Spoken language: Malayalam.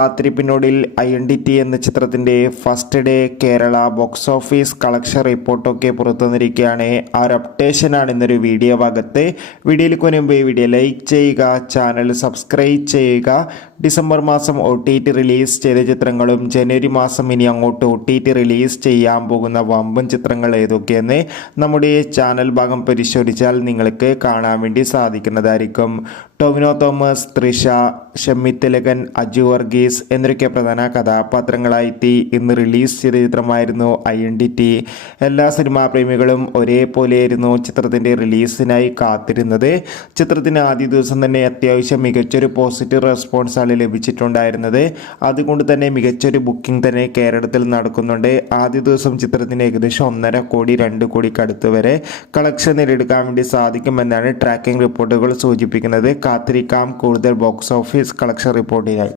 കാത്തിരിപ്പിനൊടുവിൽ ഐഡന്റിറ്റി എന്ന ചിത്രത്തിന്റെ first day Kerala box office collection റിപ്പോർട്ടൊക്കെ പുറത്തുവന്നിരിക്കുകയാണ്. ആ ഒരു അപ്ഡേഷനാണ് ഇന്നൊരു വീഡിയോ ഭാഗത്ത്. വീഡിയോയിൽ മുൻപ് വീഡിയോ ലൈക്ക് ചെയ്യുക, ചാനൽ സബ്സ്ക്രൈബ് ചെയ്യുക. ഡിസംബർ മാസം OTT റിലീസ് ചെയ്ത ചിത്രങ്ങളും ജനുവരി മാസം ഇനി അങ്ങോട്ട് OTT റിലീസ് ചെയ്യാൻ പോകുന്ന വമ്പൻ ചിത്രങ്ങൾ ഏതൊക്കെയെന്ന് നമ്മുടെ ചാനൽ ഭാഗം പരിശോധിച്ചാൽ നിങ്ങൾക്ക് കാണാൻ വേണ്ടി സാധിക്കുന്നതായിരിക്കും. ടൊവിനോ തോമസ്, തൃഷ, ഷമ്മി തിലകൻ, അജു വർഗീസ് എന്നൊക്കെ പ്രധാന കഥാപാത്രങ്ങളായി ഇന്ന് റിലീസ് ചെയ്ത ചിത്രമായിരുന്നു ഐഡന്റിറ്റി. എല്ലാ സിനിമാ പ്രേമികളും ഒരേപോലെയായിരുന്നു ചിത്രത്തിൻ്റെ റിലീസിനായി കാത്തിരുന്നത്. ചിത്രത്തിന് ആദ്യ ദിവസം തന്നെ അത്യാവശ്യം മികച്ചൊരു പോസിറ്റീവ് റെസ്പോൺസാണ് ലഭിച്ചിട്ടുണ്ടായിരുന്നത്. അതുകൊണ്ട് തന്നെ മികച്ചൊരു ബുക്കിംഗ് തന്നെ കേരളത്തിൽ നടക്കുന്നുണ്ട്. ആദ്യ ദിവസം ചിത്രത്തിന് ഏകദേശം 1.5 കോടി 2 കോടിക്ക് അടുത്ത് വരെ കളക്ഷൻ നേടിയെടുക്കാൻ വേണ്ടി സാധിക്കുമെന്നാണ് ട്രാക്കിംഗ് റിപ്പോർട്ടുകൾ സൂചിപ്പിക്കുന്നത്. കാത്തിരിക്കാം കൂടുതൽ ബോക്സ് ഓഫീസ് കളക്ഷൻ റിപ്പോർട്ടിനായി.